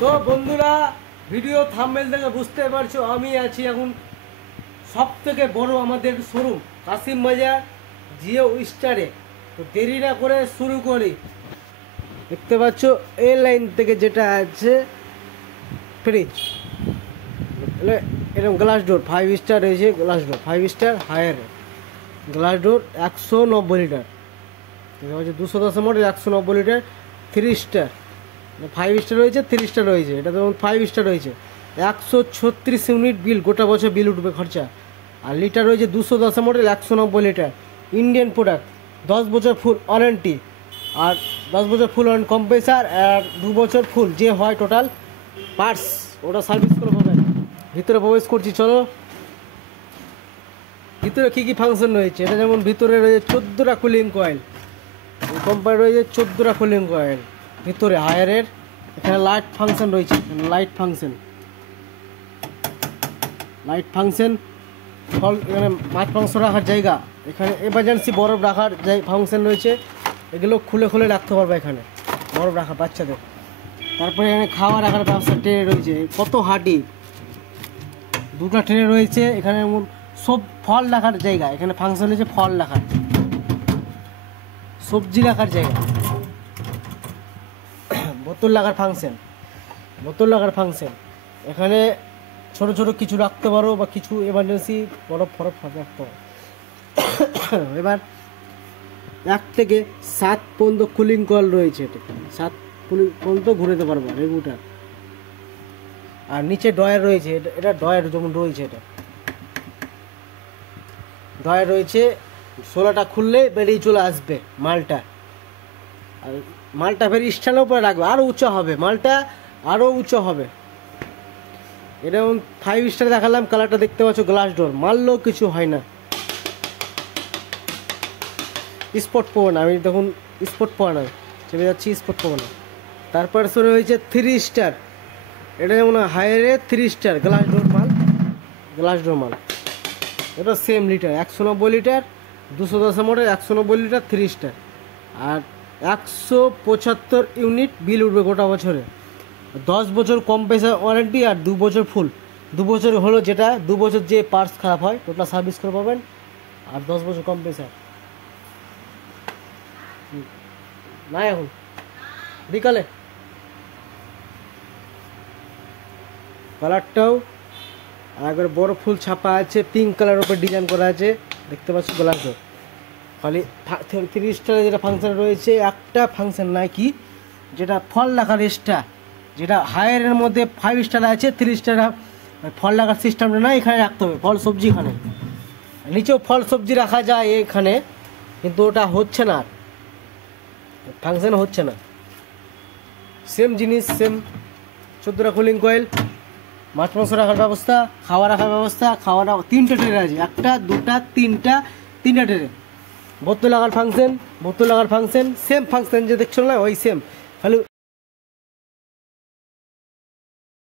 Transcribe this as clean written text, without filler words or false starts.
তো বন্ধুরা, video thumbnail থেকে বুঝতে পারছো আমি আছি এখন সব থেকে বড় আমাদের শোরুম কাশিম বাজার জিও স্টারে। তো দেরি না করে শুরু করি। দেখতে পাচ্ছ এই লাইন থেকে যেটা আছে ফ্রিজ, এরকম গ্লাস ডোর 5 স্টার রয়েছে, glass door 5 star Haier glass door 190 litre. ঠিক আছে, 210 মডেল 190 লিটার 3 স্টার। 5 স্টার রয়েছে, 3 স্টার রয়েছে, এটা যেমন 5 স্টার রয়েছে 136 ইউনিট বিল, গোটা বছর বিল উঠবে খরচা। আর লিটার রয়েছে 210 মডেল 190 লিটার, ইন্ডিয়ান প্রোডাক্ট, 10 বছর ফুল ওয়ারেন্টি। আর 10 বছর ফুল ওয়ারেন্টি কম্প্রেসার, আর 2 বছর ফুল যে হয় টোটাল পার্টস ওটা সার্ভিস করে পাবেন। ভিতরে প্রবেশ করছি, চলো। ভিতরে কী কী ফাংশন রয়েছে, এটা যেমন ভিতরে রয়েছে 14টা কুলিং কয়েল, কোম্পানি রয়েছে 14টা কুলিং কয়েল ভিতরে হায়ারের। এখানে লাইট ফাংশন রয়েছে, লাইট ফাংশন ফল, এখানে মাছ মাংস রাখার জায়গা, এখানে এমার্জেন্সি বরফ রাখার ফাংশন রয়েছে, এগুলো খুলে খুলে রাখতে পারবে এখানে বরফ রাখা বাচ্চাদের। তারপরে এখানে খাওয়া রাখার ব্যবস্থা, ট্রে রয়েছে, কত হাঁটি, 2টা ট্রে রয়েছে। এখানে সব ফল রাখার জায়গা, এখানে ফাংশন রয়েছে ফল রাখার, সবজি রাখার জায়গা, বোতল লাগার ফাংশন। এখানে ছোট ছোট কিছু রাখতে পারো বা কিছু এমার্জেন্সি বরফ রাখতে পারো। এবার 1 থেকে 7 পর্যন্ত কুলিং কয়েল রয়েছে, এটা 7 কুলিং পর্যন্ত ঘুরাতে পারবো রেগুলেটর। আর নিচে ডয়ার রয়েছে, এটা ডয়ার যেমন রয়েছে, এটা ডয়ার রয়েছে, 16টা খুললে বেরিয়ে চলে আসবে মালটা। আর মালটা ফের স্ট্যান্ডের উপরে রাখবে, আরও উঁচু হবে মালটা, আরও উঁচু হবে। এটা যেমন 5 স্টার দেখালাম, কালারটা দেখতে পাচ্ছ, গ্লাস ডোর, মারলেও কিছু হয় না, স্পট পাবো না। আমি দেখুন স্পট পাবো না, চলে যাচ্ছি, স্পট পাবো না। তারপর শুরু হয়েছে 3 স্টার, এটা যেমন হায়ারে 3 স্টার গ্লাস ডোর মাল। এটা same litre 190 litre, 210 model 190 litre 3 star. আর 175 ইউনিট বিল উঠবে গোটা বছরে, 10 বছর কম্প্রেসার ওয়ারেন্টি, আর 2 বছর ফুল। 2 বছর হলো যেটা 2 বছর যে পার্টস খারাপ হয় ওটা সার্ভিস করে পাবেন, আর 10 বছর কম্প্রেসার। না এখন বিকালে কালারটাও একবার বড় ফুল ছাপা আছে, পিঙ্ক কালার উপর ডিজাইন করা আছে, দেখতে পাচ্ছি গ্লাস ডোর। খালি 3 স্টারের যেটা ফাংশন রয়েছে, একটা ফাংশন নাই কি, যেটা ফল রাখার এক্সট্রা, যেটা হায়ারের মধ্যে 5 স্টার আছে, 3 স্টার ফল রাখার সিস্টেমটা না, এখানে রাখতে হবে ফল সবজি। এখানে নিচেও ফল সবজি রাখা যায় এখানে, কিন্তু ওটা হচ্ছে না, ফাংশন হচ্ছে না। সেম জিনিস, সেম 14টা কুলিং কয়েল, মাছ মাংস রাখার ব্যবস্থা, খাওয়া রাখার ব্যবস্থা, 3টে ট্রে আছে, 1টা 2টা 3টা ট্রে। বোতল লাগার ফাংশন, সেম ফাংশন যে দেখছো না ওই সেম, খালি